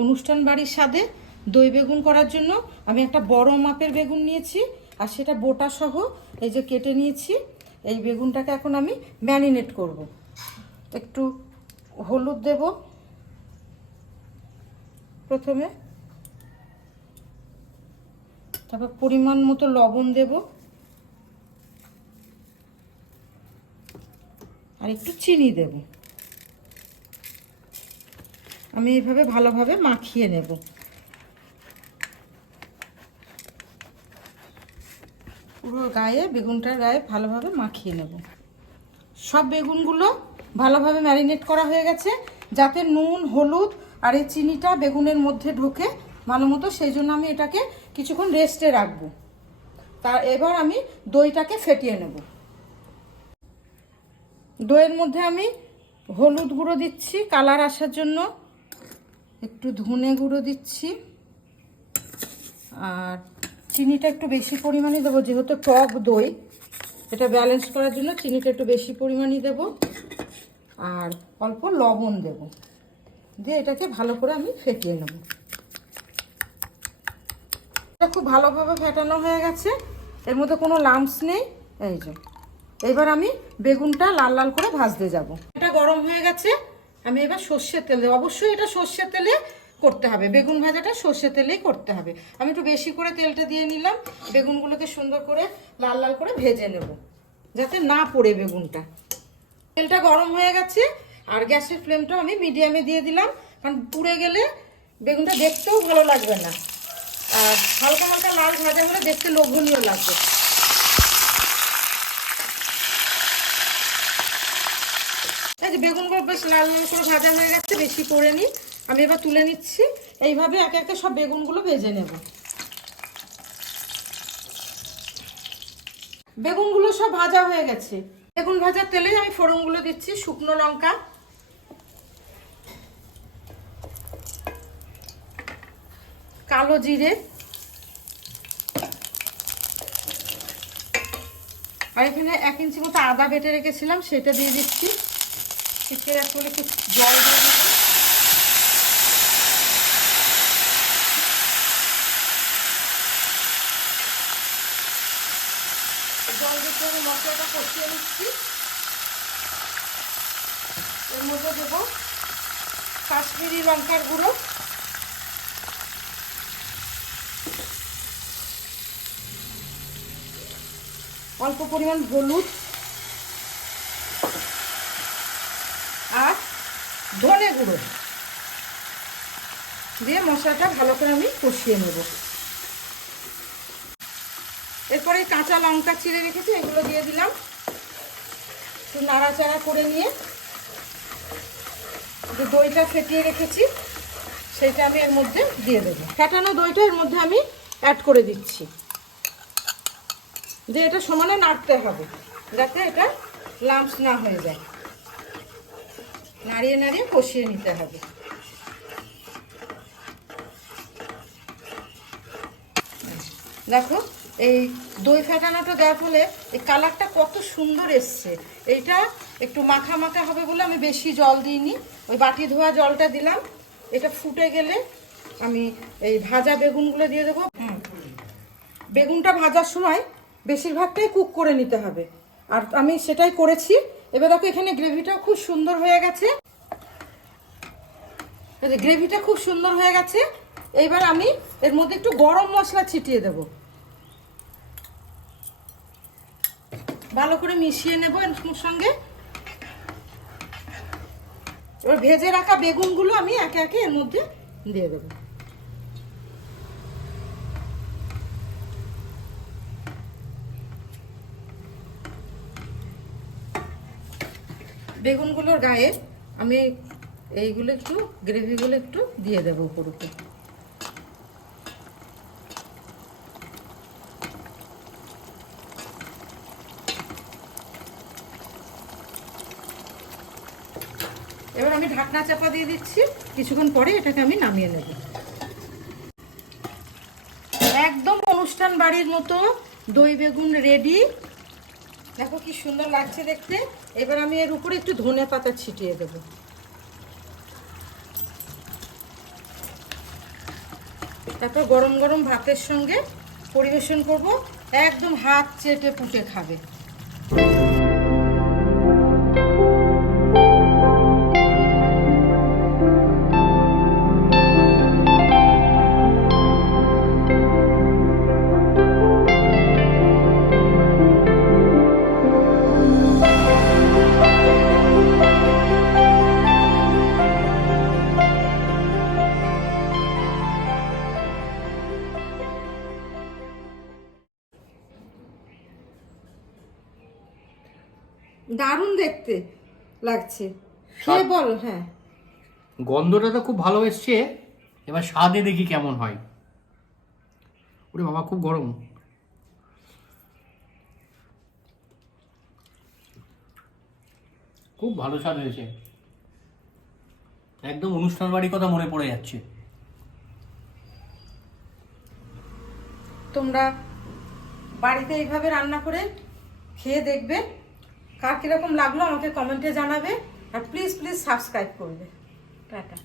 অনুষ্ঠান বাড়ির স্বাদে দই বেগুন করার জন্য আমি একটা বড় মাপের বেগুন নিয়েছি, আর সেটা বোটা সহ এই যে কেটে নিয়েছি। এই বেগুনটাকে এখন আমি ম্যারিনেট করব। একটু হলুদ দেব প্রথমে, তারপর পরিমাণ মতো লবণ দেব, আর একটু চিনি দেব। আমি এইভাবে ভালোভাবে মাখিয়ে নেব। পুরো গায়ে, বেগুনটার গায়ে ভালোভাবে মাখিয়ে নেব। সব বেগুনগুলো ভালোভাবে ম্যারিনেট করা হয়ে গেছে, যাতে নুন, হলুদ আর এই চিনিটা বেগুনের মধ্যে ঢোকে ভালো মতো, সেই জন্য আমি এটাকে কিছুক্ষণ রেস্টে রাখবো। এবার আমি দইটাকে ফেটিয়ে নেব। দইয়ের মধ্যে আমি হলুদ গুঁড়ো দিচ্ছি কালার আসার জন্য, একটু ধনে গুঁড়ো দিচ্ছি, আর চিনিটা একটু বেশি পরিমাণে দেবো, যেহেতু টক দই, এটা ব্যালেন্স করার জন্য চিনিটা একটু বেশি পরিমাণে দেব, আর অল্প লবণ দেব। দিয়ে এটাকে ভালো করে আমি ফেটিয়ে নেব। এটা খুব ভালোভাবে ফেটানো হয়ে গেছে, এর মধ্যে কোনো লাম্পস নেই। এই যে এবার আমি বেগুনটা লাল লাল করে ভাজতে যাব। এটা গরম হয়ে গেছে, আমি এবার সর্ষের তেল দেবো। অবশ্যই এটা সর্ষের তেলে করতে হবে, বেগুন ভাজাটা সর্ষের তেলেই করতে হবে। আমি একটু বেশি করে তেলটা দিয়ে নিলাম, বেগুনগুলোকে সুন্দর করে লাল লাল করে ভেজে নেব, যাতে না পোড়ে বেগুনটা। তেলটা গরম হয়ে গেছে, আর গ্যাসের ফ্লেমটাও আমি মিডিয়ামে দিয়ে দিলাম, কারণ পুড়ে গেলে বেগুনটা দেখতেও ভালো লাগবে না, আর হালকা হালকা লাল ভাজা হলে দেখতে লোভনীয় লাগবে। এই যে বেগুনগুলো বেশ লাল লাল করে ভাজা হয়ে গেছে, বেশি পোড়েনি। আমি এবার তুলে নিচ্ছি। এইভাবে একে একে সব বেগুনগুলো ভেজে নেব। বেগুনগুলো সব ভাজা হয়ে গেছে। বেগুন ভাজার তেলেই আমি ফোড়নগুলো দিচ্ছি। শুকনো লঙ্কা, কালো জিরে, আর এখানে 1 ইঞ্চি মতো আদা বেটে রেখেছিলাম, সেটা দিয়ে দিচ্ছি। একটু জল দিয়ে দিচ্ছি। জল দিতে আমি মশলাটা কষিয়ে নিচ্ছি। এর মধ্যে দেবো কাশ্মীরি লঙ্কার গুঁড়ো, অল্প পরিমাণ হলুদ, আর ধনে গুঁড়ো দিয়ে মশলাটা ভালো করে আমি কষিয়ে নেব। এরপরে কাঁচা লঙ্কা চিড়ে রেখেছি, এগুলো দিয়ে দিলাম। একটু নাড়াচাড়া করে নিয়ে যে দইটা ফেটিয়ে রেখেছি সেটা আমি এর মধ্যে দিয়ে দেবো। ফেটানো দইটা এর মধ্যে আমি অ্যাড করে দিচ্ছি, যে এটা সমানে নাড়তে হবে, যাতে এটা লাম্পস না হয়ে যায়। নাড়িয়ে নাড়িয়ে কষিয়ে নিতে হবে। দেখো, এই দই ফেটানোটা দেওয়ার ফলে এই কালারটা কত সুন্দর এসছে। এইটা একটু মাখা মাখা হবে বলে আমি বেশি জল দিইনি, ওই বাটি ধোয়া জলটা দিলাম। এটা ফুটে গেলে আমি এই ভাজা বেগুনগুলো দিয়ে দেবো। বেগুনটা ভাজার সময় বেশিরভাগটাই কুক করে নিতে হবে, আর আমি সেটাই করেছি। এবার দেখো, এখানে গ্রেভিটাও খুব সুন্দর হয়ে গেছে। গ্রেভিটা খুব সুন্দর হয়ে গেছে। এইবার আমি এর মধ্যে একটু গরম মশলা ছিটিয়ে দেব, ভালো করে মিশিয়ে নেব এর সঙ্গে। এবার ভেজে রাখা বেগুনগুলো আমি একে একে এর মধ্যে দিয়ে দেব। বেগুনগুলোর গায়ে আমি এইগুলো একটু, গ্রেভিগুলো একটু দিয়ে দেবো উপর উপর। এবার আমি ঢাকনা চাপা দিয়ে দিচ্ছি, কিছুক্ষণ পরে এটাকে আমি নামিয়ে নেব। একদম অনুষ্ঠান বাড়ির মতো দই বেগুন রেডি। দেখো কি সুন্দর লাগছে দেখতে। এবার আমি এর উপরে একটু ধনে পাতা ছিটিয়ে দেবো। তারপর গরম গরম ভাতের সঙ্গে পরিবেশন করব, একদম হাত চেটে পুটে খাবে। দারুণ দেখতে লাগছে, খেয়ে বল। হ্যাঁ, গন্ধটা তো খুব ভালো এসছে, এবার স্বাদে দেখি কেমন হয়। ওরে বাবা, খুব গরম। খুব ভালো স্বাদ হয়েছে, একদম অনুষ্ঠান বাড়ির কথা মনে পড়ে যাচ্ছে। তোমরা বাড়িতে এইভাবে রান্না করে খেয়ে দেখবে, কার কীরকম লাগলো আমাকে কমেন্টে জানাবে, আর প্লিজ প্লিজ সাবস্ক্রাইব করবে। টাটা।